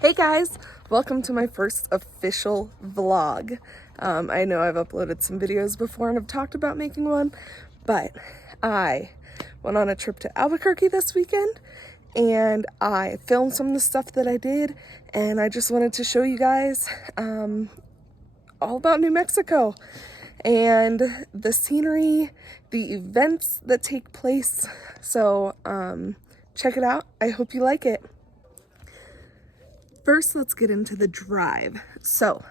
Hey guys, welcome to my first official vlog. I know I've uploaded some videos before and have talked about making one, but I went on a trip to Albuquerque this weekend and I filmed some of the stuff that I did, and I just wanted to show you guys all about New Mexico and the scenery, the events that take place. So check it out. I hope you like it. First, let's get into the drive. So,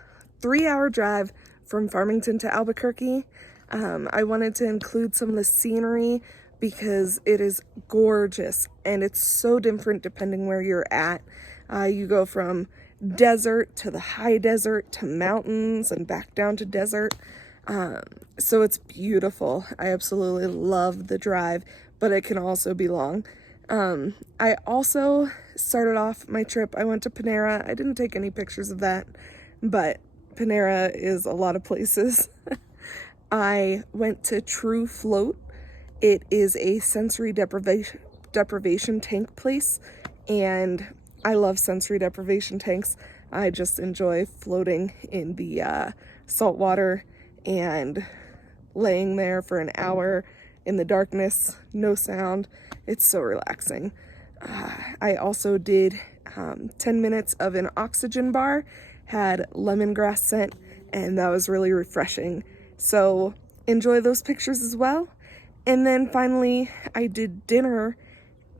3-hour drive from Farmington to Albuquerque. I wanted to include some of the scenery because it is gorgeous and it's so different depending where you're at. You go from desert to the high desert to mountains and back down to desert. So it's beautiful. I absolutely love the drive, but it can also be long. I also started off my trip, I went to Panera. I didn't take any pictures of that, but Panera is a lot of places. I went to True Float. It is a sensory deprivation tank place, and I love sensory deprivation tanks. I just enjoy floating in the salt water and laying there for an hour in the darkness, no sound. It's so relaxing. I also did 10 minutes of an oxygen bar, had lemongrass scent, and that was really refreshing. So enjoy those pictures as well. And then finally, I did dinner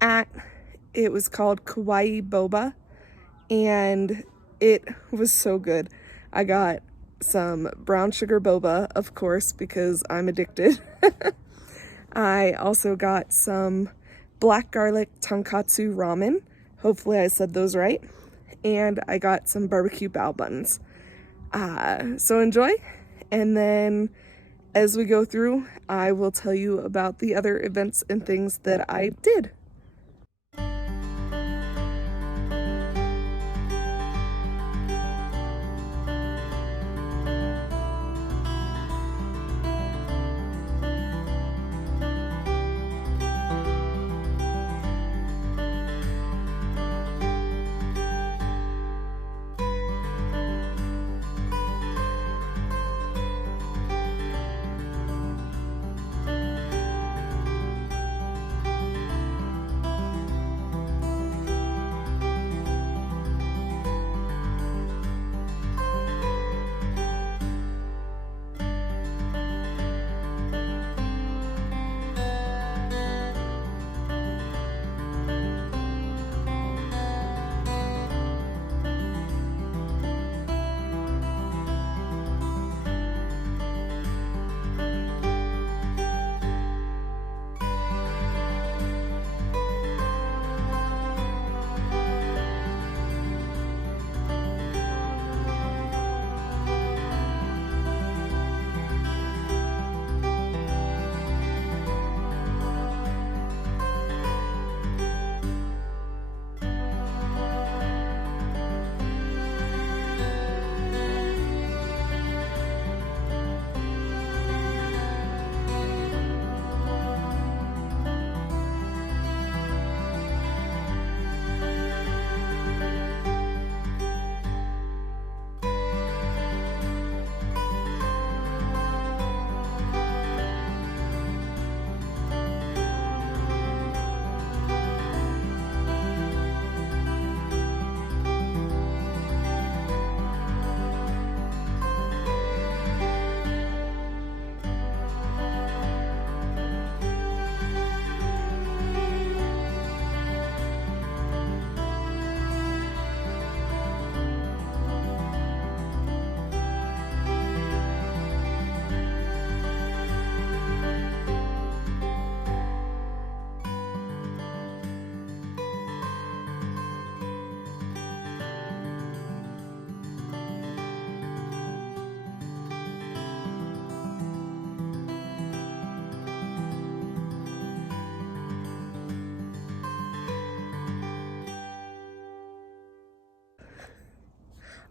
it was called Kawaii Boba, and it was so good. I got some brown sugar boba, of course, because I'm addicted. I also got some black garlic tonkatsu ramen. Hopefully I said those right. And I got some barbecue bao buns. So enjoy. And then as we go through, I will tell you about the other events and things that I did.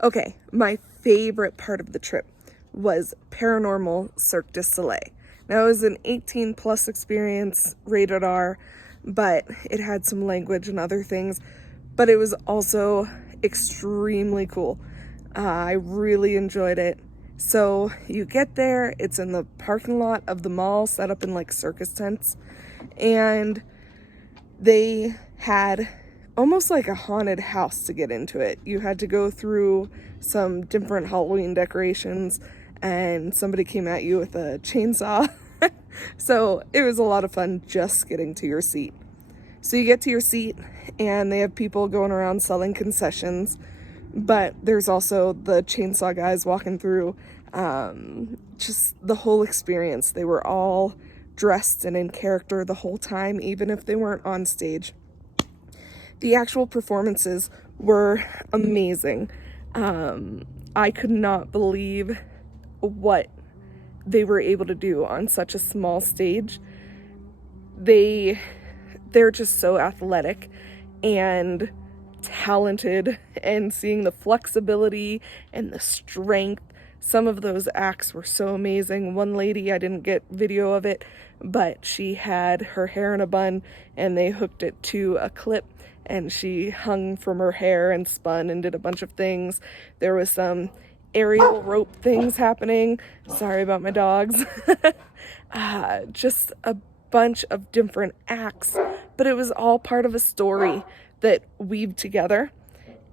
Okay, my favorite part of the trip was Paranormal Cirque Du Soleil. Now, it was an 18 plus experience, rated R, but it had some language and other things. But it was also extremely cool. I really enjoyed it. So you get there, it's in the parking lot of the mall, set up in like circus tents, and they had almost like a haunted house to get into it. You had to go through some different Halloween decorations, and somebody came at you with a chainsaw. So it was a lot of fun just getting to your seat. So you get to your seat, and they have people going around selling concessions, but there's also the chainsaw guys walking through. Just the whole experience. They were all dressed and in character the whole time, even if they weren't on stage. The actual performances were amazing. I could not believe what they were able to do on such a small stage. They're just so athletic and talented, and seeing the flexibility and the strength. Some of those acts were so amazing. One lady, I didn't get video of it, but she had her hair in a bun and they hooked it to a clip, and she hung from her hair and spun and did a bunch of things. There was some aerial rope things happening. Sorry about my dogs. Just a bunch of different acts, but it was all part of a story that weaved together.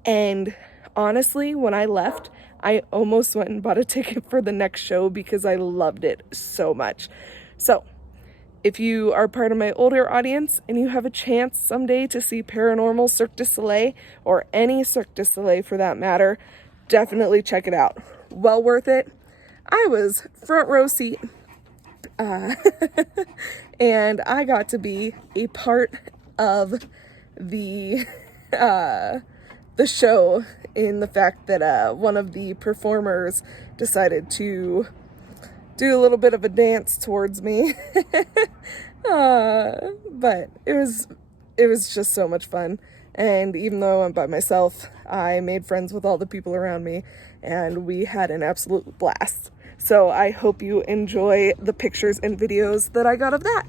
And honestly, when I left, I almost went and bought a ticket for the next show because I loved it so much. So if you are part of my older audience and you have a chance someday to see Paranormal Cirque du Soleil, or any Cirque du Soleil for that matter, definitely check it out. Well worth it. I was front row seat, and I got to be a part of the show, in the fact that one of the performers decided to do a little bit of a dance towards me. But it was just so much fun. And even though I'm by myself, I made friends with all the people around me, and we had an absolute blast. So I hope you enjoy the pictures and videos that I got of that.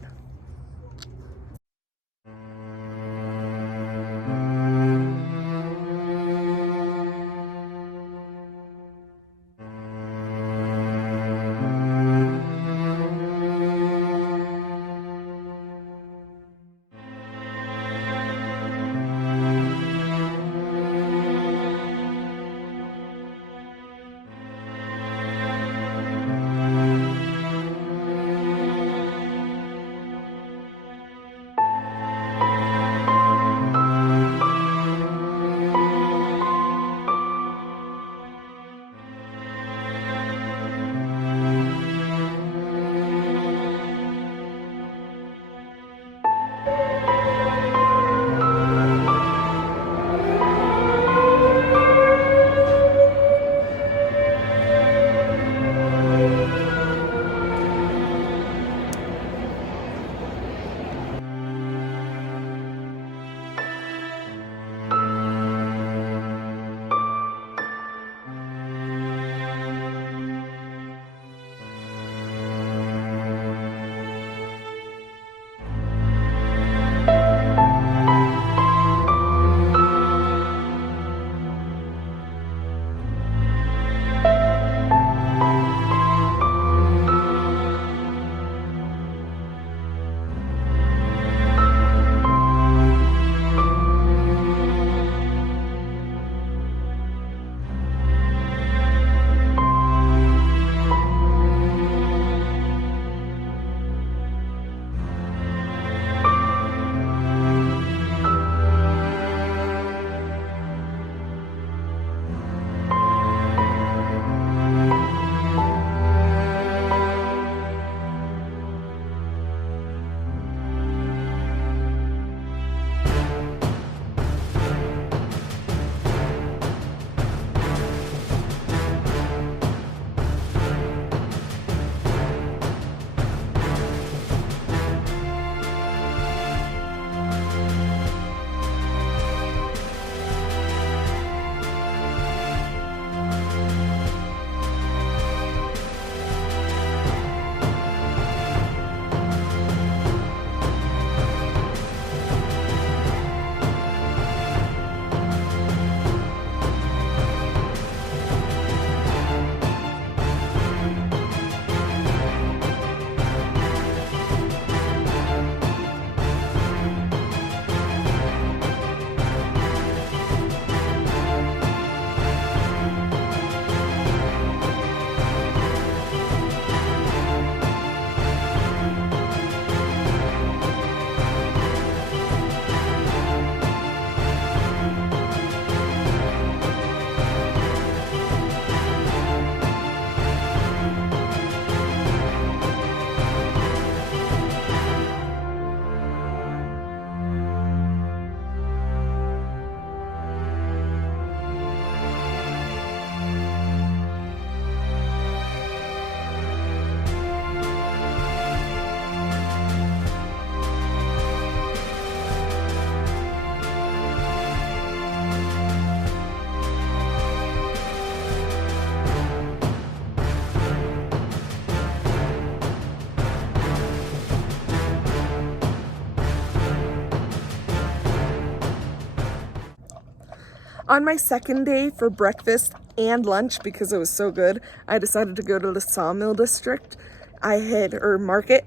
On my second day for breakfast and lunch, because it was so good, I decided to go to the Sawmill district. Market.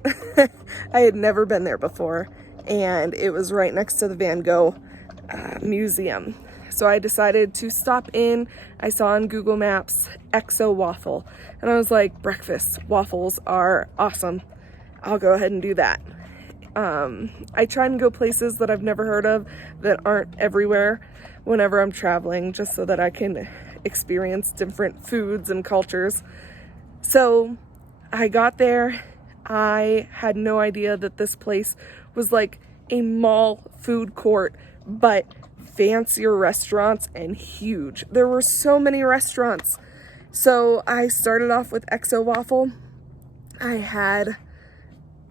I had never been there before, and it was right next to the Van Gogh Museum. So I decided to stop in. I saw on Google Maps XO waffle, and I was like, breakfast waffles are awesome. I'll go ahead and do that. I try and go places that I've never heard of, that aren't everywhere whenever I'm traveling, just so that I can experience different foods and cultures. So I got there. I had no idea that this place was like a mall food court, but fancier restaurants and huge. There were so many restaurants. So I started off with XO waffle. I had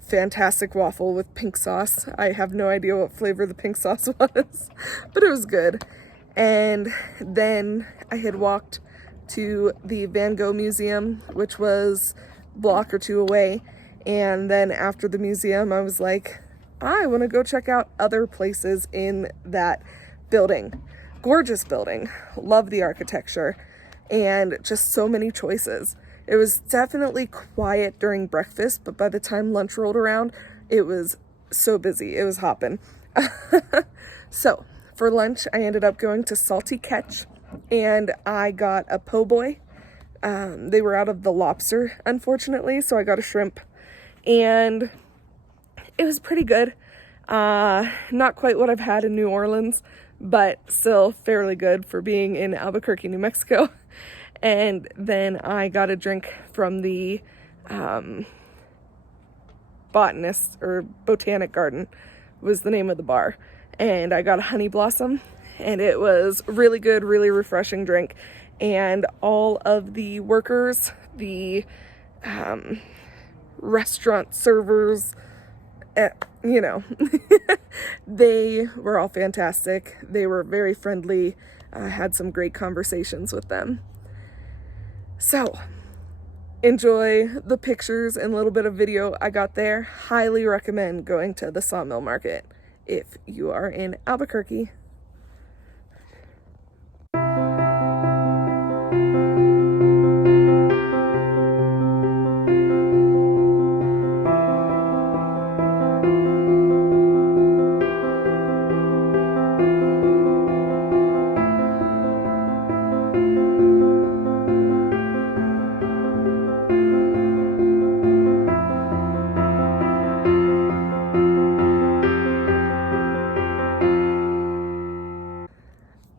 fantastic waffle with pink sauce. I have no idea what flavor the pink sauce was, but it was good. And then I had walked to the Van Gogh Museum, which was a block or two away. And then after the museum, I was like, I want to go check out other places in that building. Gorgeous building. Love the architecture and just so many choices. It was definitely quiet during breakfast, but by the time lunch rolled around, it was so busy. It was hopping. So for lunch, I ended up going to Salty Catch, and I got a po' boy. They were out of the lobster, unfortunately, so I got a shrimp, and it was pretty good. Not quite what I've had in New Orleans, but still fairly good for being in Albuquerque, New Mexico. And then I got a drink from the botanist, or botanic garden was the name of the bar. And I got a honey blossom, and it was really good, really refreshing drink. And all of the workers, the restaurant servers, they were all fantastic. They were very friendly. I had some great conversations with them. So, enjoy the pictures and a little bit of video I got there. Highly recommend going to the Sawmill Market if you are in Albuquerque.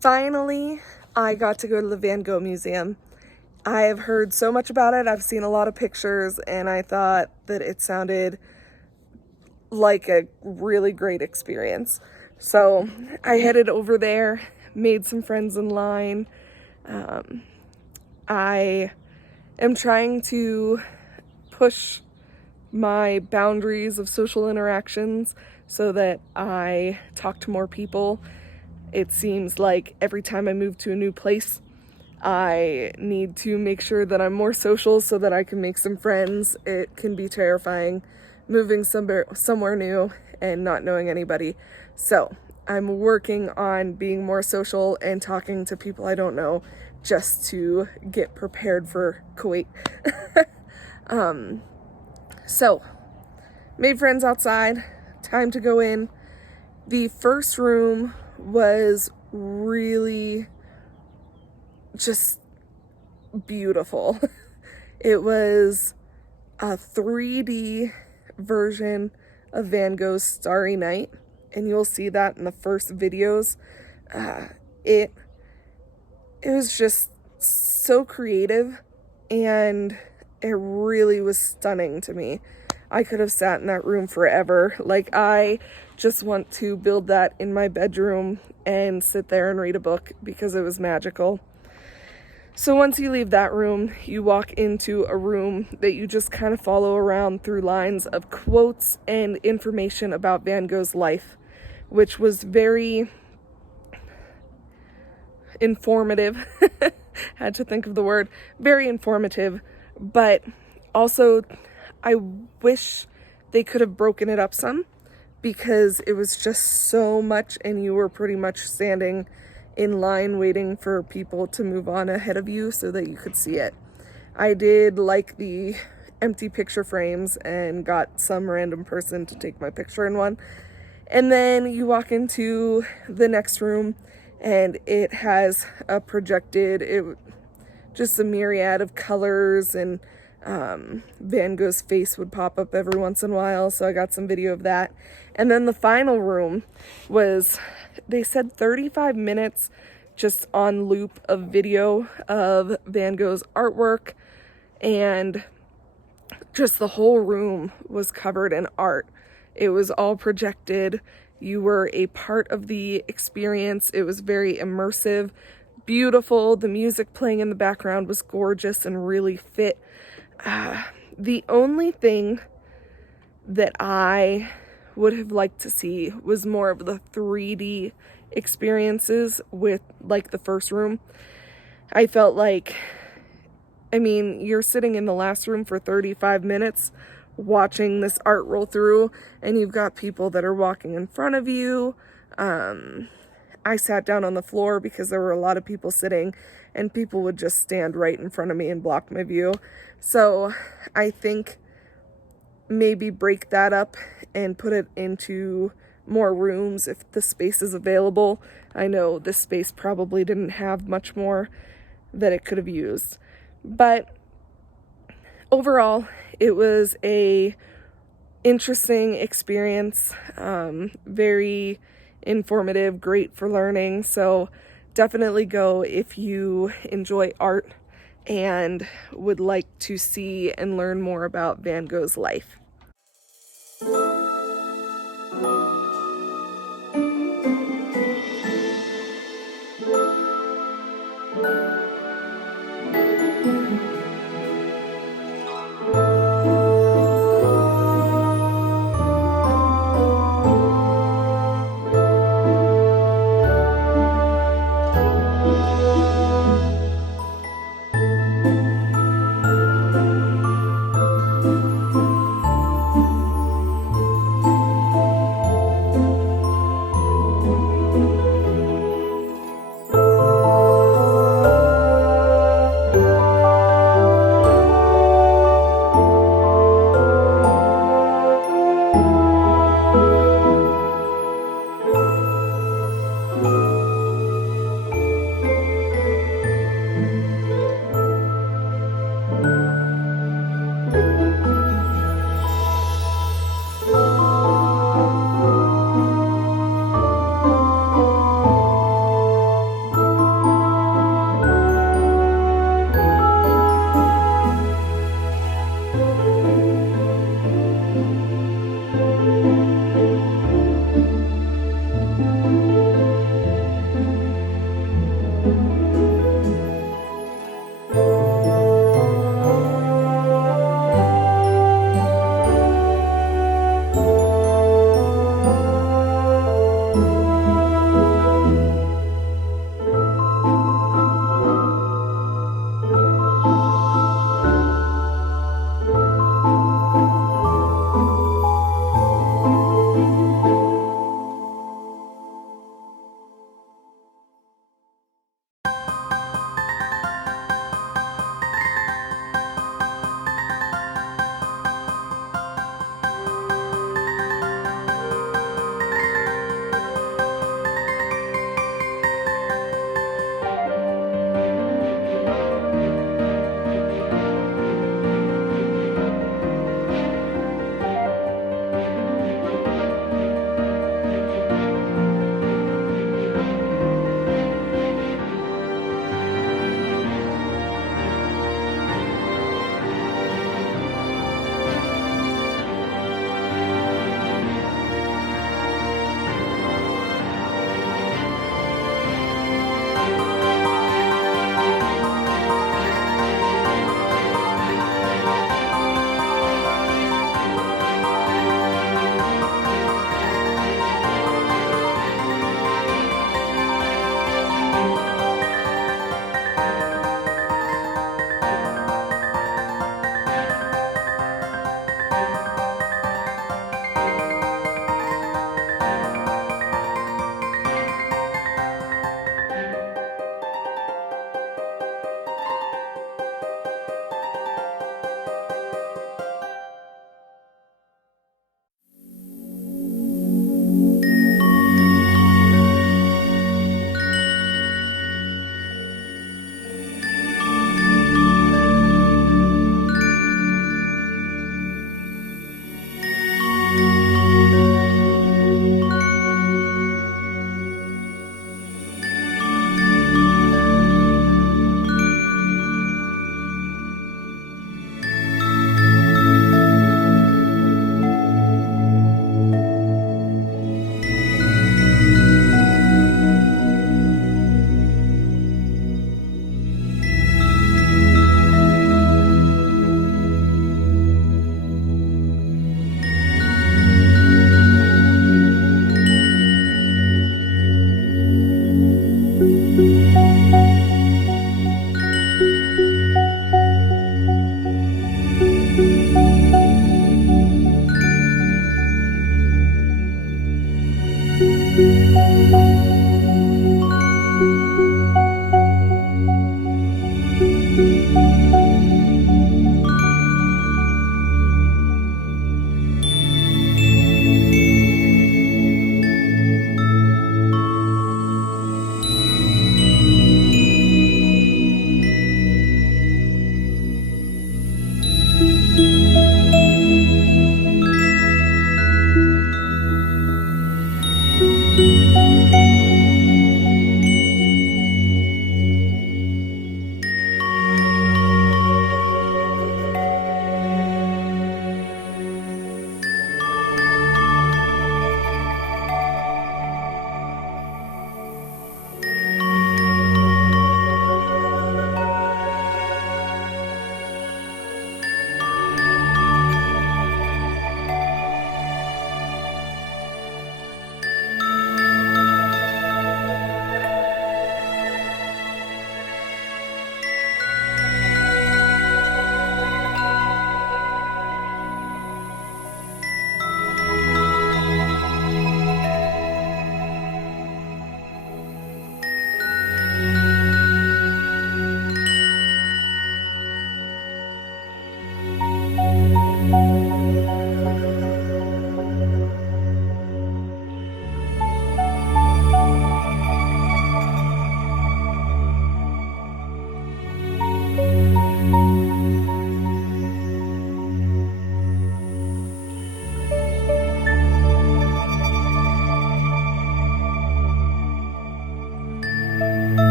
Finally, I got to go to the Van Gogh Museum. I have heard so much about it. I've seen a lot of pictures, and I thought that it sounded like a really great experience. So I headed over there, made some friends in line. I am trying to push my boundaries of social interactions so that I talk to more people. It seems like every time I move to a new place, I need to make sure that I'm more social so that I can make some friends. It can be terrifying moving somewhere new and not knowing anybody. So I'm working on being more social and talking to people I don't know just to get prepared for Kuwait. So made friends outside. Time to go in. The first room was really just beautiful. It was a 3D version of Van Gogh's Starry Night, and you'll see that in the first videos. It was just so creative, and it really was stunning to me. I could have sat in that room forever. Like, I just want to build that in my bedroom and sit there and read a book because it was magical. So once you leave that room, you walk into a room that you just kind of follow around through lines of quotes and information about Van Gogh's life, which was very informative. Had to think of the word. Very informative, but also I wish they could have broken it up some, because it was just so much and you were pretty much standing in line waiting for people to move on ahead of you so that you could see it. I did like the empty picture frames and got some random person to take my picture in one. And then you walk into the next room and it has a projected, just a myriad of colors, and Van Gogh's face would pop up every once in a while, so I got some video of that. And then the final room was, they said 35 minutes just on loop of video of Van Gogh's artwork, and just the whole room was covered in art. It was all projected. You were a part of the experience. It was very immersive, beautiful. The music playing in the background was gorgeous and really fit. The only thing that I would have liked to see was more of the 3D experiences with like the first room. I felt like, I mean, you're sitting in the last room for 35 minutes watching this art roll through, and you've got people that are walking in front of you. I sat down on the floor because there were a lot of people sitting, and people would just stand right in front of me and block my view. So I think maybe break that up and put it into more rooms if the space is available. I know this space probably didn't have much more that it could have used. But overall, it was a interesting experience, very informative, great for learning. So definitely go if you enjoy art and would like to see and learn more about Van Gogh's life.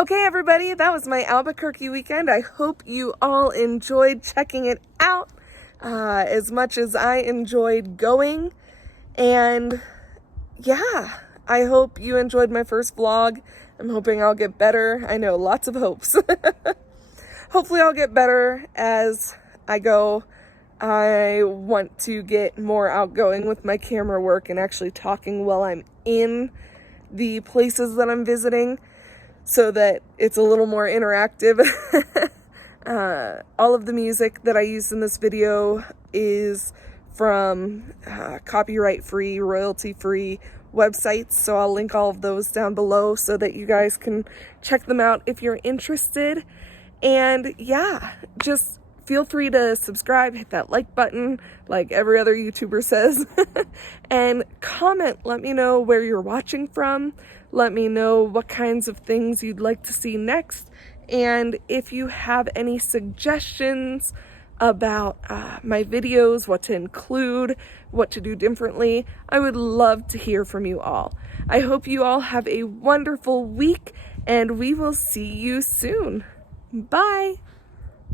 Okay, everybody, that was my Albuquerque weekend. I hope you all enjoyed checking it out as much as I enjoyed going. And yeah, I hope you enjoyed my first vlog. I'm hoping I'll get better. I know, lots of hopes. Hopefully I'll get better as I go. I want to get more outgoing with my camera work and actually talking while I'm in the places that I'm visiting, so that it's a little more interactive. All of the music that I used in this video is from copyright-free, royalty-free websites, so I'll link all of those down below so that you guys can check them out if you're interested. And yeah, just feel free to subscribe, hit that like button like every other YouTuber says, and comment. Let me know where you're watching from. Let me know what kinds of things you'd like to see next. And if you have any suggestions about my videos, what to include, what to do differently, I would love to hear from you all. I hope you all have a wonderful week, and we will see you soon. Bye!